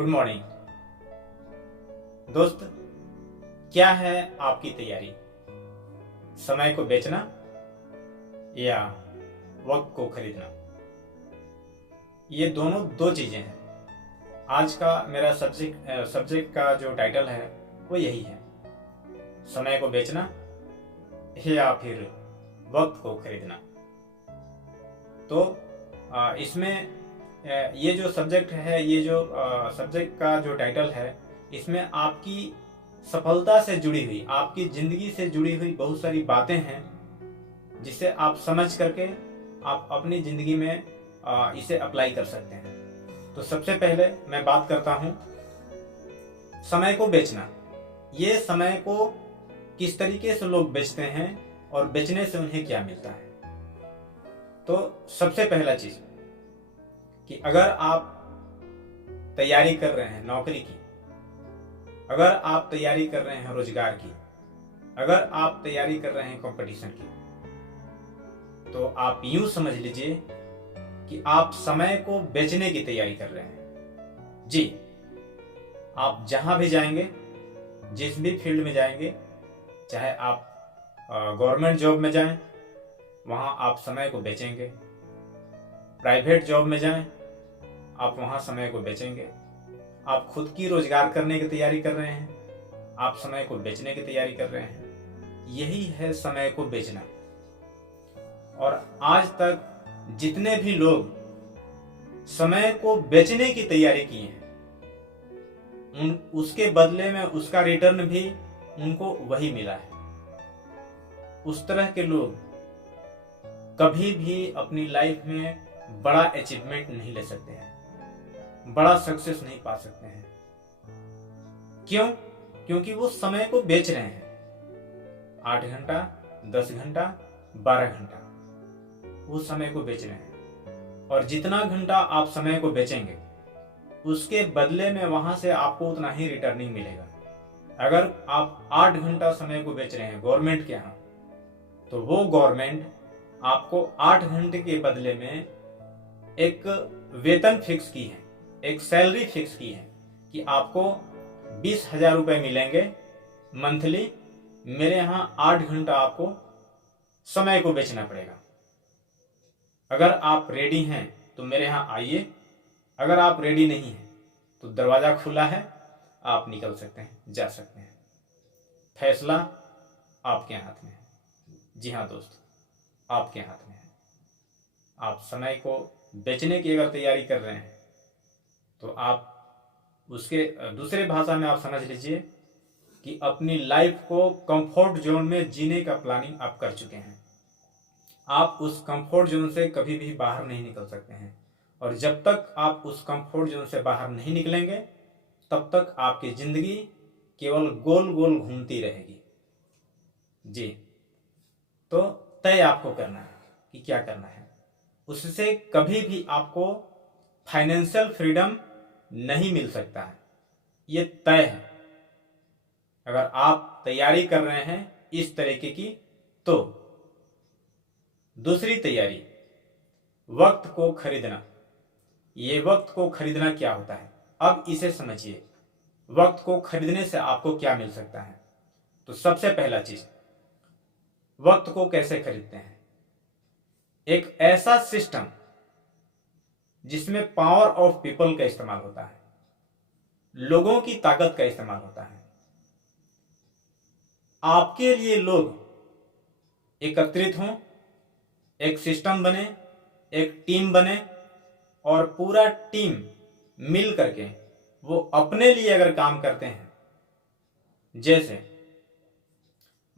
Good morning दोस्त। क्या है आपकी तैयारी? समय को बेचना या वक्त को खरीदना? ये दोनों दो चीजें हैं। आज का मेरा सब्जेक्ट का जो टाइटल है वो यही है, समय को बेचना या फिर वक्त को खरीदना। तो इसमें ये जो सब्जेक्ट है, ये जो सब्जेक्ट का जो टाइटल है, इसमें आपकी सफलता से जुड़ी हुई, आपकी जिंदगी से जुड़ी हुई बहुत सारी बातें हैं जिसे आप समझ करके आप अपनी जिंदगी में इसे अप्लाई कर सकते हैं। तो सबसे पहले मैं बात करता हूं समय को बेचना। ये समय को किस तरीके से लोग बेचते हैं और बेचने से उन्हें क्या मिलता है। तो सबसे पहला चीज कि अगर आप तैयारी कर रहे हैं नौकरी की, अगर आप तैयारी कर रहे हैं रोजगार की, अगर आप तैयारी कर रहे हैं कंपटीशन की, तो आप यूं समझ लीजिए कि आप समय को बेचने की तैयारी कर रहे हैं। जी, आप जहां भी जाएंगे, जिस भी फील्ड में जाएंगे, चाहे आप गवर्नमेंट जॉब में जाएं, वहां आप समय को बेचेंगे। प्राइवेट जॉब में जाएं, आप वहां समय को बेचेंगे। आप खुद की रोजगार करने की तैयारी कर रहे हैं, आप समय को बेचने की तैयारी कर रहे हैं। यही है समय को बेचना। और आज तक जितने भी लोग समय को बेचने की तैयारी किए हैं, उसके बदले में उसका रिटर्न भी उनको वही मिला है। उस तरह के लोग कभी भी अपनी लाइफ में बड़ा अचीवमेंट नहीं ले सकते हैं, बड़ा सक्सेस नहीं पा सकते हैं। क्यों? क्योंकि वो समय को बेच रहे हैं। 8 घंटा, 10 घंटा, 12 घंटा वो समय को बेच रहे हैं। और जितना घंटा आप समय को बेचेंगे, उसके बदले में वहां से आपको उतना ही रिटर्निंग मिलेगा। अगर आप 8 घंटा समय को बेच रहे हैं गवर्नमेंट के यहां, तो वो गवर्नमेंट आपको 8 घंटे के बदले में एक वेतन फिक्स की है, एक सैलरी फिक्स की है कि आपको 20,000 रुपए मिलेंगे मंथली। मेरे यहां 8 घंटा आपको समय को बेचना पड़ेगा। अगर आप रेडी हैं तो मेरे यहां आइए, अगर आप रेडी नहीं हैं तो दरवाजा खुला है, आप निकल सकते हैं, जा सकते हैं। फैसला आपके हाथ में है। जी हाँ दोस्त, आपके हाथ में है। आप समय को बेचने की अगर तैयारी कर रहे हैं तो आप उसके दूसरे भाषा में आप समझ लीजिए कि अपनी लाइफ को कंफर्ट जोन में जीने का प्लानिंग आप कर चुके हैं। आप उस कंफर्ट जोन से कभी भी बाहर नहीं निकल सकते हैं। और जब तक आप उस कंफर्ट जोन से बाहर नहीं निकलेंगे, तब तक आपकी जिंदगी केवल गोल गोल घूमती रहेगी। जी, तो तय आपको करना है कि क्या करना है। उससे कभी भी आपको फाइनेंशियल फ्रीडम नहीं मिल सकता है, ये तय है। अगर आप तैयारी कर रहे हैं इस तरीके की, तो दूसरी तैयारी, वक्त को खरीदना। ये वक्त को खरीदना क्या होता है, अब इसे समझिए। वक्त को खरीदने से आपको क्या मिल सकता है? तो सबसे पहला चीज, वक्त को कैसे खरीदते हैं? एक ऐसा सिस्टम जिसमें पावर ऑफ पीपल का इस्तेमाल होता है, लोगों की ताकत का इस्तेमाल होता है। आपके लिए लोग एकत्रित हों, एक सिस्टम बने, एक टीम बने, और पूरा टीम मिल करके वो अपने लिए अगर काम करते हैं, जैसे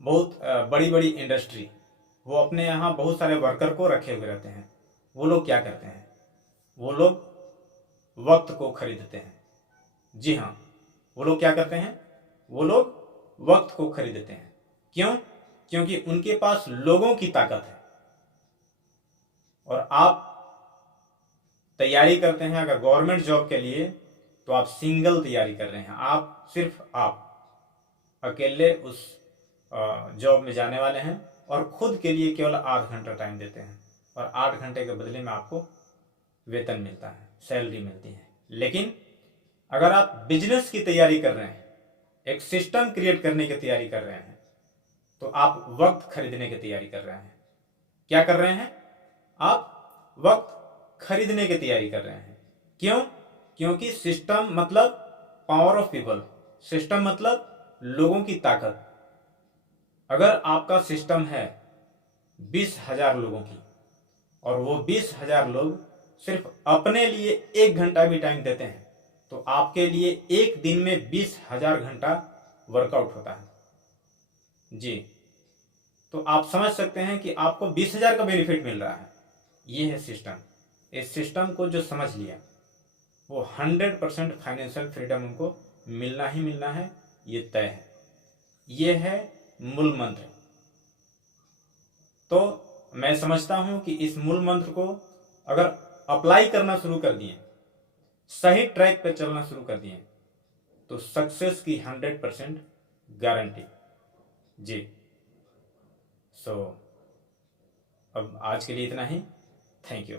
बहुत बड़ी बड़ी इंडस्ट्री, वो अपने यहाँ बहुत सारे वर्कर को रखे हुए रहते हैं। वो लोग क्या करते हैं? वो लोग वक्त को खरीदते हैं। जी हाँ, वो लोग क्या करते हैं? वो लोग वक्त को खरीदते हैं। क्यों? क्योंकि उनके पास लोगों की ताकत है। और आप तैयारी करते हैं अगर गवर्नमेंट जॉब के लिए, तो आप सिंगल तैयारी कर रहे हैं। आप सिर्फ आप अकेले उस जॉब में जाने वाले हैं और खुद के लिए केवल 8 घंटा टाइम देते हैं। और 8 घंटे के बदले में आपको वेतन मिलता है, सैलरी मिलती है। लेकिन अगर आप बिजनेस की तैयारी कर रहे हैं, एक सिस्टम क्रिएट करने की तैयारी कर रहे हैं, तो आप वक्त खरीदने की तैयारी कर रहे हैं। क्या कर रहे हैं? आप वक्त खरीदने की तैयारी कर रहे हैं। क्यों? क्योंकि सिस्टम मतलब पावर ऑफ पीपल, सिस्टम मतलब लोगों की ताकत। अगर आपका सिस्टम है 20,000 लोगों की और वो 20,000 लोग सिर्फ अपने लिए 1 घंटा भी टाइम देते हैं, तो आपके लिए एक दिन में 20,000 घंटा वर्कआउट होता है। जी, तो आप समझ सकते हैं कि आपको 20,000 का बेनिफिट मिल रहा है। ये है सिस्टम। इस सिस्टम को जो समझ लिया वो 100% फाइनेंशियल फ्रीडम उनको मिलना ही मिलना है, ये तय है। ये है मूल मंत्र। तो मैं समझता हूं कि इस मूल मंत्र को अगर अप्लाई करना शुरू कर दिए, सही ट्रैक पे चलना शुरू कर दिए, तो सक्सेस की 100% गारंटी। जी, सो अब आज के लिए इतना ही। Thank you.